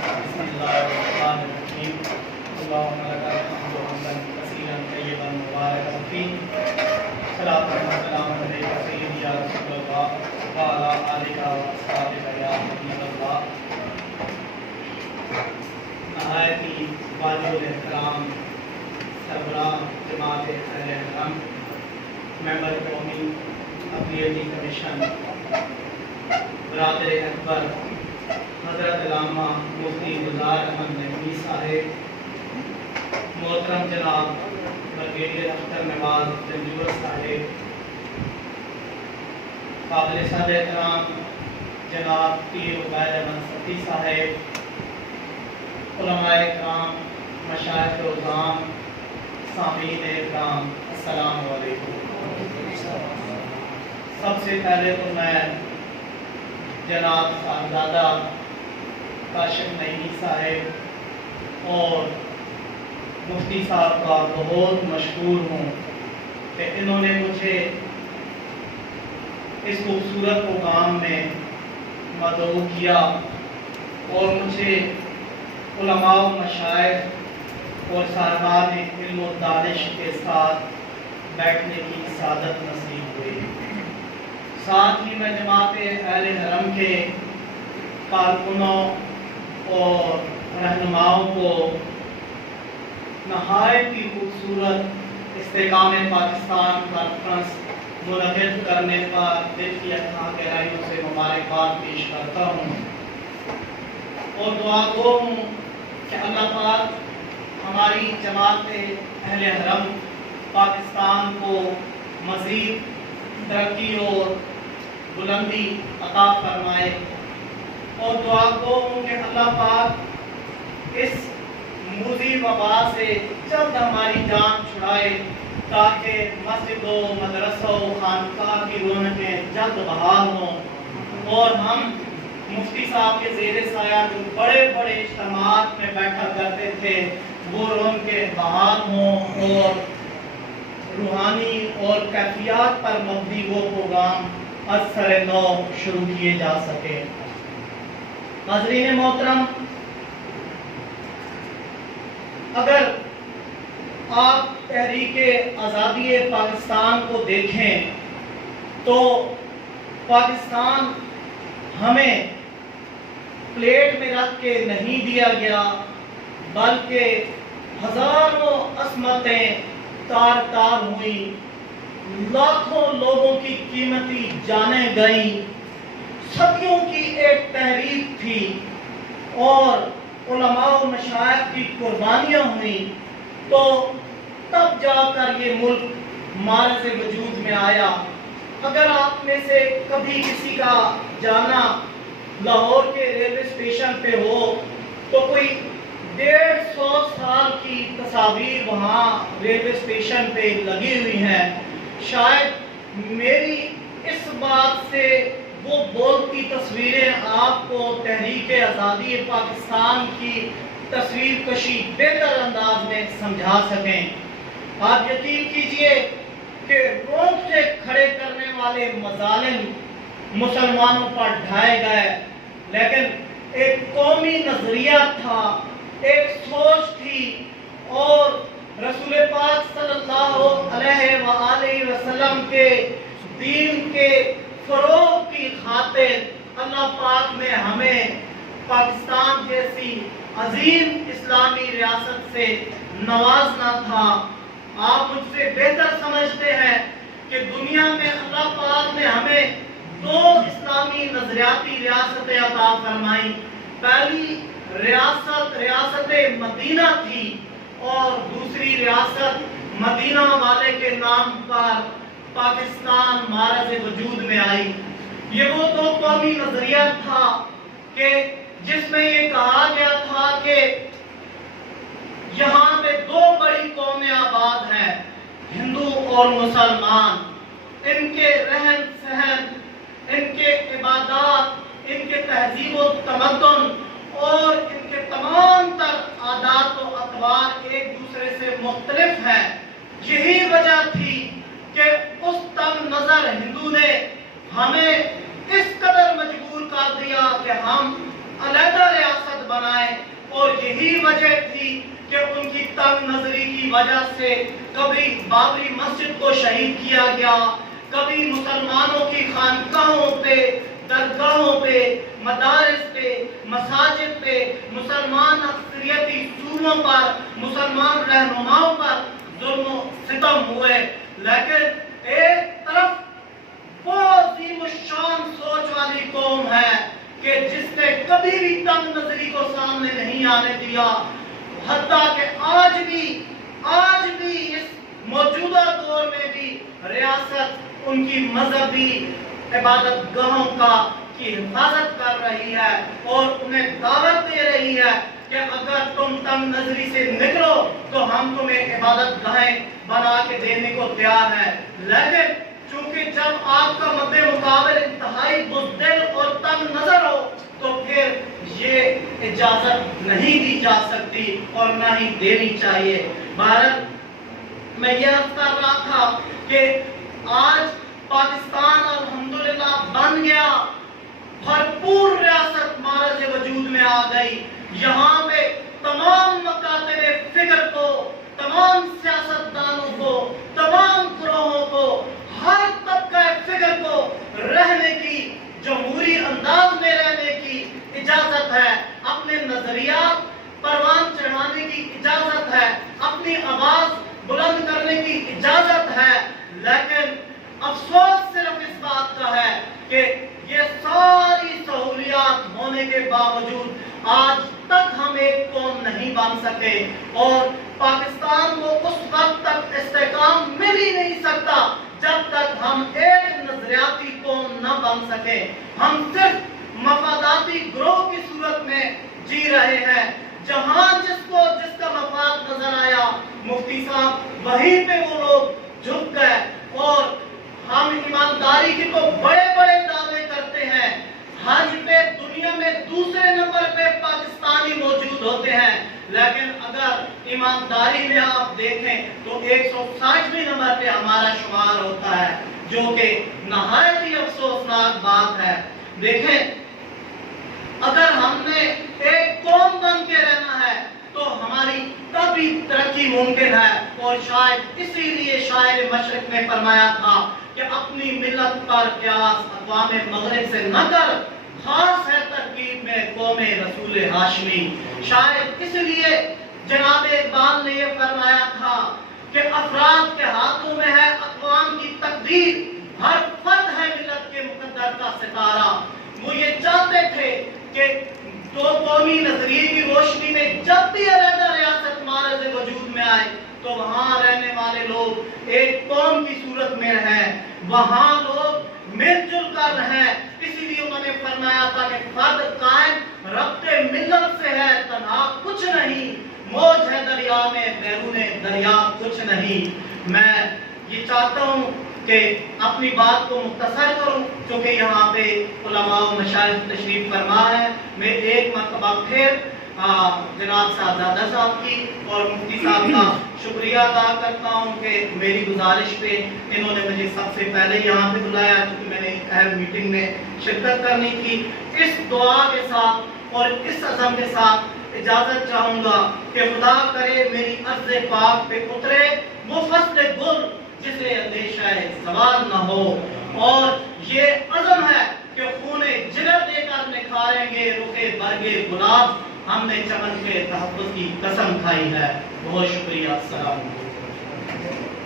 بسم اللہ الرحمن الرحیم اللہم لک الحمد حمدا کثیرا طیبا مبارکا فیہ صلاۃ و سلام علیک سیدی یا رسول اللہ وعلی آلک و اصحابک یا حبیب اللہ۔ نہایت ہی واجب الاحترام سربراہ جماعت اہل حرم، ممبر قومی اقلیتی کمیشن برادر اکبر حضرت علامہ مفتی گلزار احمد نقوی صاحب، محترم جناب بریگیڈیئر اختر نواز جنجور صاحب، قابل صدر احترام جناب پیر عبید احمد صفی صاحب، علماء اکرام، مشائخ عظام، سامعین اکرام، السلام علیکم۔ سب سے پہلے تو میں جناب صاحبزادہ کاشف نعیمی صاحب اور مفتی صاحب کا بہت مشکور ہوں کہ انہوں نے مجھے اس خوبصورت پروگرام میں مدعو کیا اور مجھے علماء و مشائخ اور صاحبان علم و دانش کے ساتھ بیٹھنے کی سعادت نصیب ہوئی۔ ساتھ ہی میں جماعت اہل حرم کے کارکنوں اور رہنماؤں کو نہایت ہی خوبصورت استحکام پاکستان کانفرنس منعقد کرنے پر دل کی اتھاہ گہرائیوں سے مبارکباد پیش کرتا ہوں اور دعا گو ہوں کہ اللہ پاک ہماری جماعت اہل حرم پاکستان کو مزید ترقی اور بلندی عطا فرمائے، اور دعا گو ہوں کہ اللہ پاک اس موذی وبا سے جلد ہماری جان چھڑائے تاکہ مسجد و مدرسہ و خانقاہ کی رونقیں جلد بحال ہوں اور ہم مفتی صاحب کے زیر سایہ جو بڑے بڑے اجتماعات میں بیٹھا کرتے تھے وہ رونقیں بحال ہوں اور روحانی اور کیفیات پر مبنی وہ پروگرام از سر نو شروع کیے جا سکے۔ حاضرین محترم، اگر آپ تحریک آزادی پاکستان کو دیکھیں تو پاکستان ہمیں پلیٹ میں رکھ کے نہیں دیا گیا، بلکہ ہزاروں عصمتیں تار تار ہوئیں، لاکھوں لوگوں کی قیمتی جانیں گئیں، صدیوں کی ایک تحریک تھی اور علماء و مشائخ کی قربانیاں ہوئیں، تو تب جا کر یہ ملک معرض وجود میں آیا۔ اگر آپ میں سے کبھی کسی کا جانا لاہور کے ریلوے اسٹیشن پہ ہو تو کوئی 150 سال کی تصاویر وہاں ریلوے اسٹیشن پہ لگی ہوئی ہیں۔ شاید میری اس بات سے وہ بولتی تصویریں آپ کو تحریک آزادی پاکستان کی تصویر کشی بہتر انداز میں سمجھا سکیں۔ آپ یقین کیجئے کہ روم سے کھڑے کرنے والے مظالم مسلمانوں پر ڈھائے گئے، لیکن ایک قومی نظریہ تھا، ایک سوچ تھی، اور رسول پاک صلی اللہ علیہ وآلہ وسلم کے دین کے فروغ کی خاطر اللہ پاک نے ہمیں پاکستان جیسی عظیم اسلامی ریاست سے نوازنا تھا۔ آپ مجھ سے بہتر سمجھتے ہیں کہ دنیا میں اللہ پاک نے ہمیں 2 اسلامی نظریاتی ریاستیں عطا فرمائیں۔ پہلی ریاست مدینہ تھی اور دوسری ریاست مدینہ والے کے نام پر پاکستان معرض وجود میں آئی۔ یہ وہ 2 قومی نظریہ تھا کہ جس میں یہ کہا گیا تھا کہ یہاں پہ 2 بڑی قومیں آباد ہیں، ہندو اور مسلمان، ان کے رہن سہن، ان کے عبادات، ان کے تہذیب و تمدن اور ان کے تمام تر عادات و اطوار ایک دوسرے سے مختلف ہیں۔ یہی وجہ تھی کہ اس تنگ نظر ہندو نے ہمیں اس قدر مجبور کر دیا کہ ہم علیحدہ ریاست بنائے، اور یہی وجہ تھی کہ ان کی تنگ نظری کی وجہ سے کبھی بابری مسجد کو شہید کیا گیا، کبھی مسلمانوں کی خانقاہوں پہ، درگاہوں پہ، مدارس پہ، مساجد پہ، مسلمان اکثریتی صوبوں پر، مسلمان رہنماؤں پر ظلم و ستم ہوئے۔ لیکن ایک طرف وہ عظیم الشان سوچ والی قوم ہے کہ جس نے کبھی بھی تنگ نظری کو سامنے نہیں آنے دیا، حتیٰ کہ آج بھی اس موجودہ دور میں بھی ریاست ان کی مذہبی عبادت گاہوں کی حفاظت کر رہی ہے اور انہیں دعوت دے رہی ہے کہ اگر تم تنگ نظری سے نکلو تو ہم تمہیں عبادت گاہیں بنا کے دینے کو تیار ہے۔ لیکن چونکہ جب آپ کا مد مقابل انتہائی بزدل اور تنگ نظر ہو تو پھر یہ اجازت نہیں دی جا سکتی اور نہ ہی دینی چاہیے۔ بھارت میں یہ عرض کر رہا تھا کہ آج پاکستان الحمدللہ بن گیا، بھرپور ریاست معرض وجود میں آ گئی۔ یہاں پہ تمام مکاتب فکر کو، تمام سیاستدانوں کو، تمام گروہوں کو، ہر طبقہ فکر کو رہنے کی، جمہوری انداز میں رہنے کی اجازت ہے، اپنے نظریات پروان چڑھانے کی اجازت ہے، اپنی آواز بلند کرنے کی اجازت ہے۔ لیکن افسوس صرف اس بات کا ہے کہ یہ ساری سہولیات ہونے کے باوجود آج تک ہم ایک قوم نہیں بن سکے، اور پاکستان کو اس وقت تک استحکام مل ہی نہیں سکتا جب تک ہم ایک نظریاتی قوم نہ بن سکے۔ ہم صرف مفاداتی گروہ کی صورت میں جی رہے ہیں، جہاں جس کا مفاد نظر آیا مفتی صاحب وہیں پہ وہ لوگ جھک گئے، اور ہم ایمانداری کے تو بڑے بڑے دعوے کرتے ہیں۔ حج پہ دنیا میں دوسرے نمبر پہ پاکستانی موجود ہوتے ہیں، لیکن اگر ایمانداری میں آپ دیکھیں تو 160ویں نمبر پہ ہمارا شمار ہوتا ہے، جو کہ نہایت ہی افسوسناک بات ہے۔ دیکھیں، اگر ہم نے ایک قوم بن کے رہنا ہے تو ہماری تبھی ترقی ممکن ہے، اور شاید اسی لیے شاعر مشرق نے فرمایا تھا کہ اپنی ملت پر قیاس اقوام مغرب سے نہ کر، خاص ہے ترکیب میں قوم رسول ہاشمی۔ شاید اس لیے جناب اقبال نے یہ فرمایا تھا کہ افراد کے ہاتھوں میں ہے اقوام کی تقدیر، ہر فرد ہے ملت کے مقدر کا ستارہ۔ وہ یہ چاہتے تھے کہ دو قومی نظریے کی روشنی میں جب بھی علیحدہ ریاست معرض وجود میں آئے تو وہاں رہنے والے لوگ ایک قوم کی صورت میں رہیں، وہاں لوگ مل جل کر رہیں۔ اسی لیے انہوں نے فرمایا تھا کہ فرد قائم ربط ملت سے ہے، تنہا کچھ نہیں، موج ہے دریا میں، بیرون دریا کچھ نہیں۔ میں یہ چاہتا ہوں کہ اپنی بات کو مختصر کروں، چونکہ یہاں پہ علماء و مشائخ تشریف فرما ہے۔ میں ایک مرتبہ پھر جناب صاحبزادہ صاحب کی اور مفتی صاحب کا شکریہ ادا کرتا ہوں کہ میری گزارش پہ انہوں نے مجھے سب سے پہلے یہاں پہ بلایا، کیونکہ میں نے اہم میٹنگ میں شرکت کرنی تھی۔ اس دعا کے ساتھ اور اس عزم کے ساتھ اجازت چاہوں گا کہ خدا کرے میری عرض پاک پہ اترے وہ فصل گل جسے اندیشہ زوال نہ ہو، اور یہ عزم ہے کہ خون جگر دے کر نکھاریں گے رخ برگ گلاب، ہم نے چمن کے تحفظ کی قسم کھائی ہے۔ بہت شکریہ، السلام علیکم۔